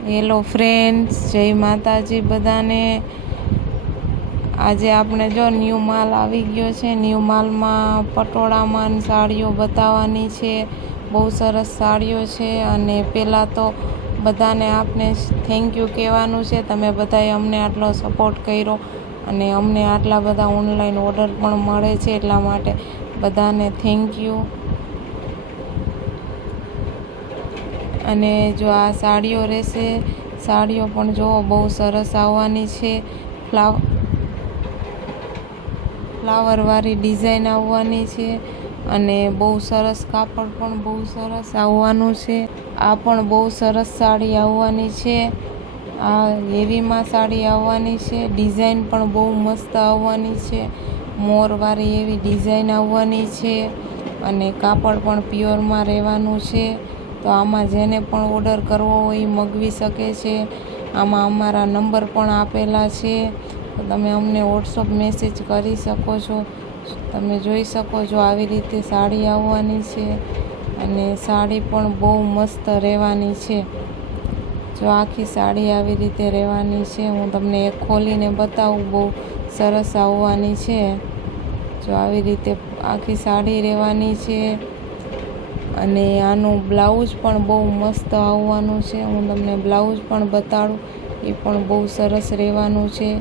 Hello friends, જય માતાજી બધાને। આજે આપણે જો ન્યૂ માલ આવી ગયો છે। ન્યૂ માલમાં પટોળામાં સાડીઓ બતાવવાની છે। બહુ સરસ સાડીઓ છે। અને પહેલાં તો બધાને આપણે થેન્ક યુ કહેવાનું છે। તમે બધાએ અમને આટલો સપોર્ટ કર્યો અને અમને આટલા બધા ઓનલાઈન ઓર્ડર પણ મળે છે, એટલા માટે બધાને થેન્ક યુ। અને જો આ સાડીઓ રહેશે, સાડીઓ પણ જો બહુ સરસ આવવાની છે। ફ્લાવરવાળી ડિઝાઇન આવવાની છે અને બહુ સરસ કાપડ પણ બહુ સરસ આવવાનું છે। આ પણ બહુ સરસ સાડી આવવાની છે। આ હેવીમાં સાડી આવવાની છે। ડિઝાઇન પણ બહુ મસ્ત આવવાની છે। મોરવાળી એવી ડિઝાઇન આવવાની છે અને કાપડ પણ પ્યોરમાં રહેવાનું છે। તો આમાં જેને પણ ઓર્ડર કરવો હોય એ મગાવી શકે છે। આમાં અમારા નંબર પણ આપેલા છે, તો તમે અમને વોટ્સઅપ મેસેજ કરી શકો છો। તમે જોઈ શકો છો આવી રીતે સાડી આવવાની છે અને સાડી પણ બહુ મસ્ત રહેવાની છે। જો આખી સાડી આવી રીતે રહેવાની છે। હું તમને એક ખોલીને બતાવું, બહુ સરસ આવવાની છે। જો આવી રીતે આખી સાડી રહેવાની છે અને આનું બ્લાઉઝ પણ બહુ મસ્ત આવવાનું છે। હું તમને બ્લાઉઝ પણ બતાડું, એ પણ બહુ સરસ રહેવાનું છે।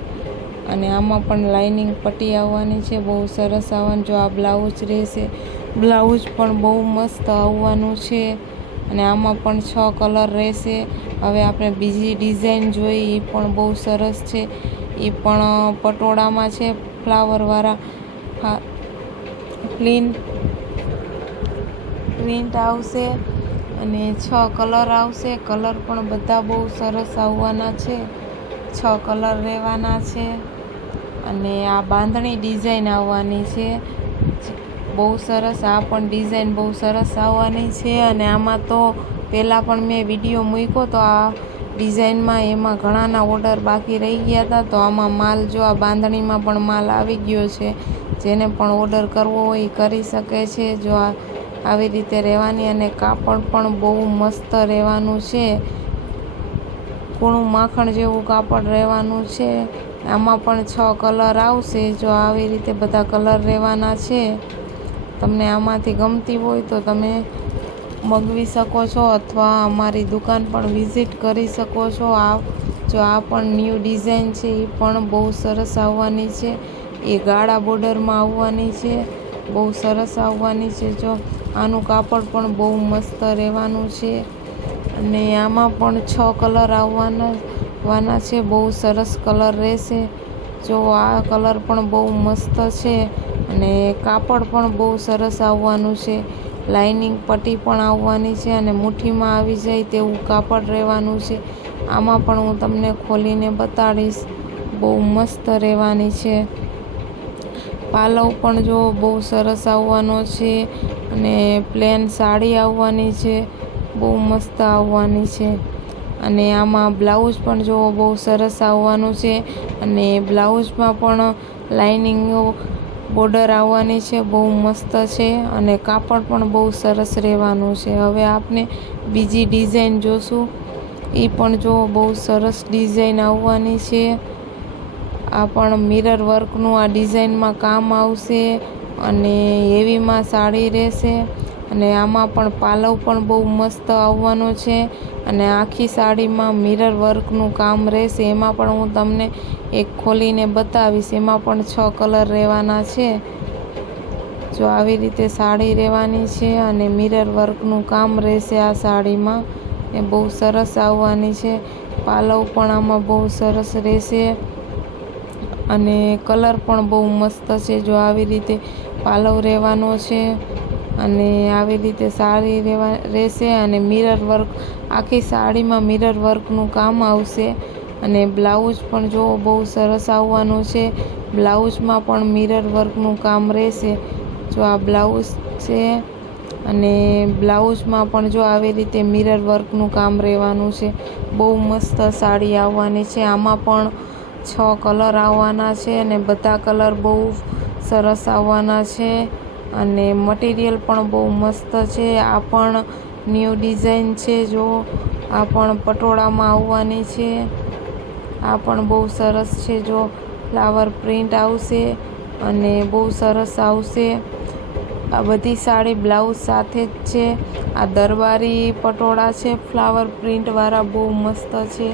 અને આમાં પણ લાઇનિંગ પટ્ટી આવવાની છે, બહુ સરસ આવવાનું। જો આ બ્લાઉઝ રહેશે, બ્લાઉઝ પણ બહુ મસ્ત આવવાનું છે અને આમાં પણ 6 કલર રહેશે। હવે આપણે બીજી ડિઝાઇન જોઈ, એ પણ બહુ સરસ છે। એ પણ પટોળામાં છે, ફ્લાવરવાળા પ્રિન્ટ આવશે અને 6 કલર આવશે। કલર પણ બધા બહુ સરસ આવવાના છે। 6 કલર રહેવાના છે અને આ બાંધણી ડિઝાઇન આવવાની છે, બહુ સરસ। આ પણ ડિઝાઇન બહુ સરસ આવવાની છે અને આમાં તો પહેલાં પણ મેં વિડીયો મૂક્યો તો આ ડિઝાઇનમાં, એમાં ઘણાના ઓર્ડર બાકી રહી ગયા હતા। તો આમાં માલ જો આ બાંધણીમાં પણ માલ આવી ગયો છે। જેને પણ ઓર્ડર કરવો હોય એ કરી શકે છે। જો આ આવી રીતે રહેવાની અને કાપડ પણ બહુ મસ્ત રહેવાનું છે। કૂણું માખણ જેવું કાપડ રહેવાનું છે। આમાં પણ 6 કલર આવશે। જો આવી રીતે બધા કલર રહેવાના છે। તમને આમાંથી ગમતી હોય તો તમે મગાવી શકો છો અથવા અમારી દુકાન પણ વિઝિટ કરી શકો છો। જો આ પણ ન્યૂ ડિઝાઇન છે, એ પણ બહુ સરસ આવવાની છે। એ ગાળા બોર્ડરમાં આવવાની છે, બહુ સરસ આવવાની છે। જો આનું કાપડ પણ બહુ મસ્ત રહેવાનું છે અને આમાં પણ 6 કલર આવવાના છે, બહુ સરસ કલર રહેશે। જો આ કલર પણ બહુ મસ્ત છે અને કાપડ પણ બહુ સરસ આવવાનું છે। લાઇનિંગ પટ્ટી પણ આવવાની છે અને મુઠ્ઠીમાં આવી જાય તેવું કાપડ રહેવાનું છે। આમાં પણ હું તમને ખોલીને બતાડીશ, બહુ મસ્ત રહેવાની છે। પાલવ પણ જો બહુ સરસ આવવાનો છે અને પ્લેન સાડી આવવાની છે, બહુ મસ્ત આવવાની છે। અને આમાં બ્લાઉઝ પણ જો બહુ સરસ આવવાનું છે અને બ્લાઉઝમાં પણ લાઇનિંગ બોર્ડર આવવાની છે, બહુ મસ્ત છે અને કાપડ પણ બહુ સરસ રહેવાનું છે। હવે આપણે બીજી ડિઝાઇન જોશું, એ પણ જો બહુ સરસ ડિઝાઇન આવવાની છે। આ પણ મિરર વર્કનું આ ડિઝાઇનમાં કામ આવશે અને હેવીમાં સાડી રહેશે અને આમાં પણ પાલવ પણ બહુ મસ્ત આવવાનો છે અને આખી સાડીમાં મિરર વર્કનું કામ રહેશે। એમાં પણ હું તમને એક ખોલીને બતાવીશ, એમાં પણ 6 કલર રહેવાના છે। જો આવી રીતે સાડી રહેવાની છે અને મિરર વર્કનું કામ રહેશે આ સાડીમાં, એ બહુ સરસ આવવાની છે। પાલવ પણ આમાં બહુ સરસ રહેશે અને કલર પણ બહુ મસ્ત છે। જો આવી રીતે પાલવ રહેવાનો છે અને આવી રીતે સાડી રહેશે અને મિરર વર્ક, આખી સાડીમાં મિરર વર્કનું કામ આવશે અને બ્લાઉઝ પણ જો બહુ સરસ આવવાનું છે। બ્લાઉઝમાં પણ મિરર વર્કનું કામ રહેશે। જો આ બ્લાઉઝ છે અને બ્લાઉઝમાં પણ જો આવી રીતે મિરર વર્કનું કામ રહેવાનું છે, બહુ મસ્ત સાડી આવવાની છે। આમાં પણ 6 કલર આવવાના છે અને બધા કલર બહુ સરસ આવવાના છે અને મટીરિયલ પણ બહુ મસ્ત છે। આ પણ ન્યૂ ડિઝાઇન છે। જો આ પણ પટોળામાં આવવાની છે. આ પણ બહુ સરસ છે. જો ફ્લાવર પ્રિન્ટ આવશે અને બહુ સરસ આવશે. આ બધી સાડી બ્લાઉઝ સાથે જ છે. આ દરબારી પટોળા છે ફ્લાવર પ્રિન્ટવાળા, બહુ મસ્ત છે.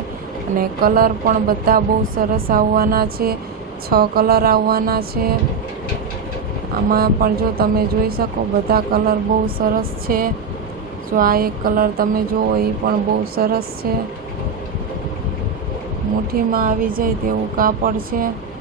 અને કલર પણ બધા બહુ સરસ આવવાના છે. 6 કલર આવવાના છે. આમાં પણ જો તમે જોઈ શકો બધા કલર બહુ સરસ છે. જો આ એક કલર તમે જુઓ એ પણ બહુ સરસ છે. મુઠ્ઠીમાં આવી જાય તેવું કાપડ છે.